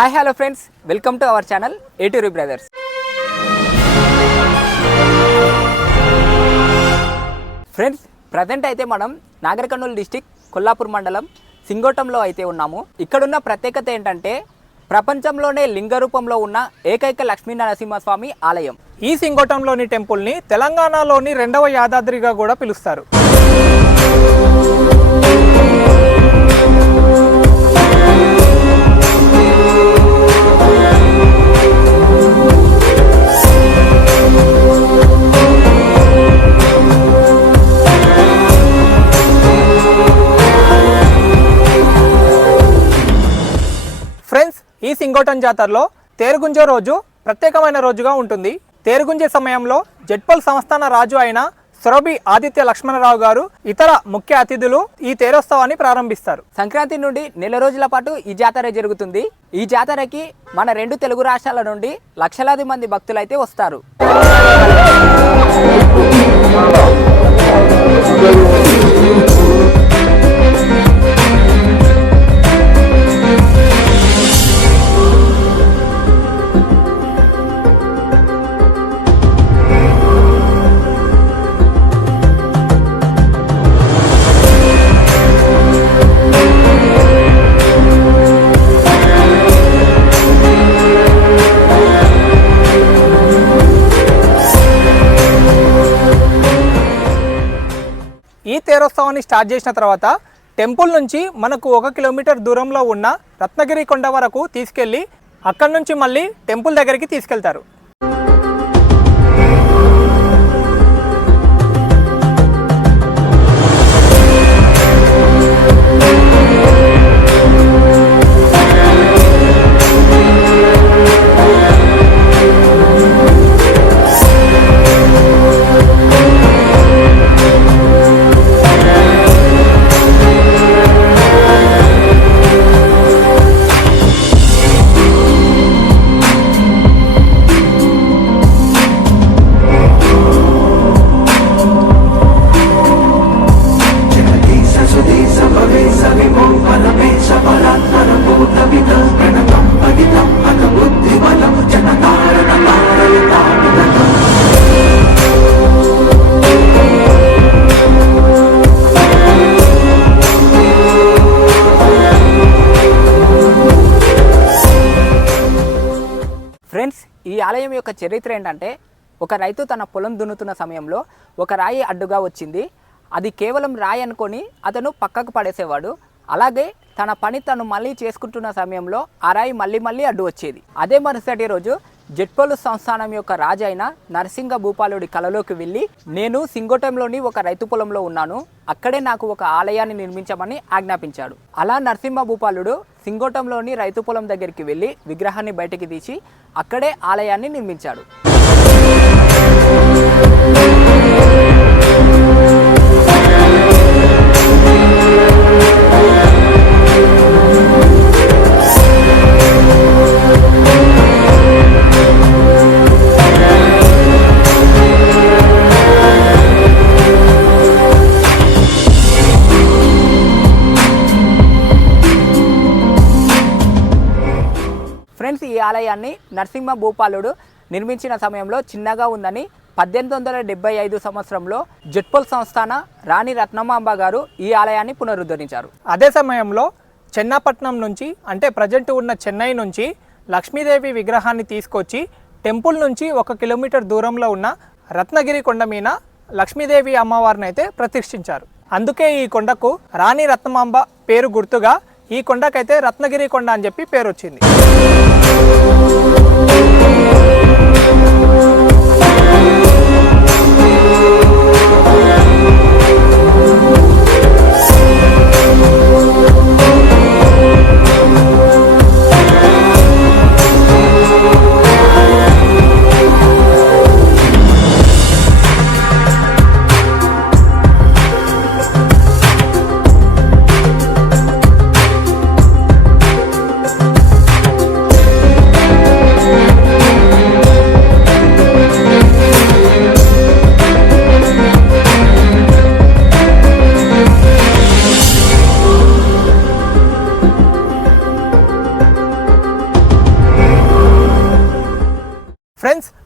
Hi hello friends, welcome to our channel Eturi brothers. Friends, present అయితే మనం Nagar Kurnool district Kollapur మండలం సింగోటంలో అయితే ఉన్నాము. ఇక్కడున్న ప్రత్యేకత ఏంటంటే ప్రపంచంలోనే లింగ రూపంలో ఉన్న ఏకైక లక్ష్మీ నరసింహస్వామి ఆలయం. ఈ సింగోటంలోని టెంపుల్ని తెలంగాణలోని 2వ యాదాద్రిగా కూడా పిలుస్తారు. ఫ్రెండ్స్, ఈ సింగోటం జాతరలో తేరుగుంజే రోజు ప్రత్యేకమైన రోజుగా ఉంటుంది. తేరుగుంజే సమయంలో జడ్పల్ సంస్థాన రాజు అయిన సురభి ఆదిత్య లక్ష్మణరావు గారు ఇతర ముఖ్య అతిథులు ఈ తేరోత్సవాన్ని ప్రారంభిస్తారు. సంక్రాంతి నుండి నెల రోజుల పాటు ఈ జాతర జరుగుతుంది. ఈ జాతరకి మన 2 తెలుగు రాష్ట్రాల నుండి లక్షలాది మంది భక్తులు అయితే వస్తారు. ఈ తేరోత్సవాన్ని స్టార్ట్ చేసిన తర్వాత టెంపుల్ నుంచి మనకు 1 కిలోమీటర్ దూరంలో ఉన్న రత్నగిరి కొండ వరకు తీసుకెళ్ళి అక్కడి నుంచి మళ్ళీ టెంపుల్ దగ్గరికి తీసుకెళ్తారు. ఫ్రెండ్స్, ఈ ఆలయం యొక్క చరిత్ర ఏంటంటే ఒక రైతు తన పొలం దున్నుతున్న సమయంలో ఒక రాయి అడ్డుగా వచ్చింది. అది కేవలం రాయి అనుకొని అతను పక్కకు పడేసేవాడు. అలాగే తన పని తను మళ్ళీ చేసుకుంటున్న సమయంలో ఆ రాయి మళ్ళీ అడ్డు వచ్చేది. అదే మరుసటి రోజు జడ్పల్లు సంస్థానం యొక్క రాజు అయిన నరసింహ భూపాలుడి కలలోకి వెళ్ళి, నేను సింగోటంలోని ఒక రైతు పొలంలో ఉన్నాను, అక్కడే నాకు ఒక ఆలయాన్ని నిర్మించమని ఆజ్ఞాపించాడు. అలా నరసింహ భూపాలుడు సింగోటంలోని రైతు పొలం దగ్గరికి వెళ్ళి విగ్రహాన్ని బయటికి తీసి అక్కడే ఆలయాన్ని నిర్మించాడు. ఫ్రెండ్స్, ఈ ఆలయాన్ని నరసింహ భూపాలుడు నిర్మించిన సమయంలో చిన్నగా ఉందని 1875 సంవత్సరంలో జడ్పల్ సంస్థాన రాణి రత్నమాంబ గారు ఈ ఆలయాన్ని పునరుద్ధరించారు. అదే సమయంలో చెన్నపట్నం నుంచి, అంటే ప్రజెంట్ ఉన్న చెన్నై నుంచి లక్ష్మీదేవి విగ్రహాన్ని తీసుకొచ్చి టెంపుల్ నుంచి 1 కిలోమీటర్ దూరంలో ఉన్న రత్నగిరి కొండ మీద లక్ష్మీదేవి అమ్మవారిని అయితే ప్రతిష్ఠించారు. అందుకే ఈ కొండకు రాణి రత్నమాంబ పేరు గుర్తుగా ఈ కొండకైతే రత్నగిరి కొండ అని చెప్పి పేరు వచ్చింది.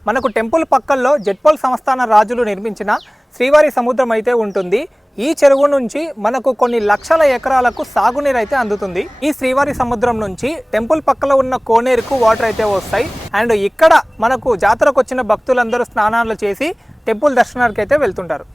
మనకు టెంపుల్ పక్కల్లో జెట్పల్ సంస్థాన రాజులు నిర్మించిన శ్రీవారి సముద్రం అయితే ఉంటుంది. ఈ చెరువు నుంచి మనకు కొన్ని లక్షల ఎకరాలకు సాగునీరు అయితే అందుతుంది. ఈ శ్రీవారి సముద్రం నుంచి టెంపుల్ పక్కలో ఉన్న కోనేరుకు వాటర్ అయితే వస్తాయి. అండ్ ఇక్కడ మనకు జాతరకు వచ్చిన భక్తులందరూ స్నానాలు చేసి టెంపుల్ దర్శనానికి అయితే వెళ్తుంటారు.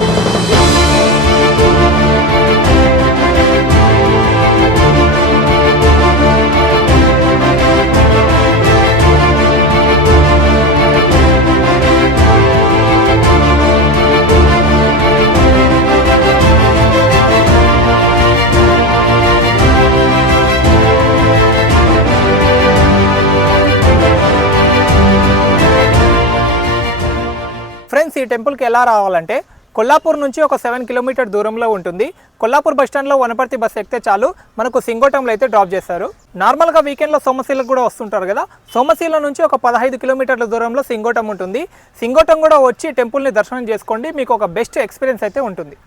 ఫ్రెండ్స్, ఈ టెంపుల్కి ఎలా రావాలంటే కొల్లాపూర్ నుంచి ఒక 7 కిలోమీటర్ దూరంలో ఉంటుంది. కొల్లాపూర్ బస్టాండ్లో వనపర్తి బస్ ఎక్కితే చాలు మనకు సింగోటంలో అయితే డ్రాప్ చేస్తారు. నార్మల్గా వీకెండ్లో సోమశీలకు కూడా వస్తుంటారు కదా, సోమశీల నుంచి ఒక 15 కిలోమీటర్ల దూరంలో సింగోటం ఉంటుంది. సింగోటం కూడా వచ్చి టెంపుల్ని దర్శనం చేసుకోండి, మీకు ఒక బెస్ట్ ఎక్స్పీరియన్స్ అయితే ఉంటుంది.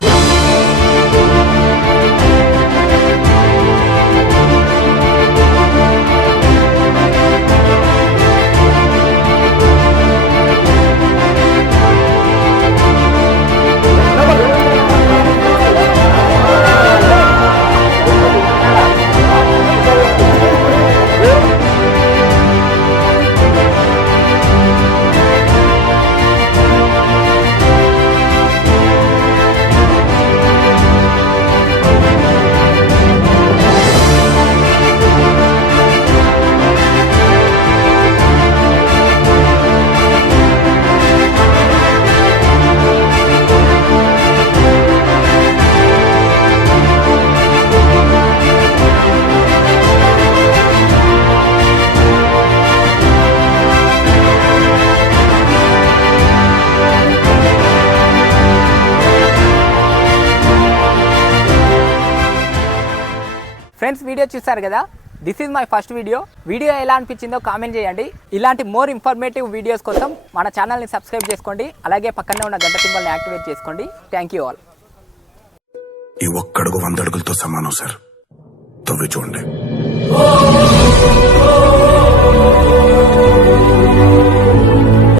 ఫ్రెండ్స్, వీడియో చూసారు కదా, this is my first video ఎలా అనిపించిందో కామెంట్ చేయండి. ఇలాంటి మోర్ ఇన్ఫర్మేటివ్ వీడియోస్ కోసం మన ఛానల్ని సబ్స్క్రైబ్ చేసుకోండి, అలాగే పక్కనే ఉన్న గంట సింబల్ని యాక్టివేట్ చేసుకోండి. Thank you all. ఈ ఒక్కడుగు 100 అడుగులతో సమానం సార్, తవ్వి చూడండి.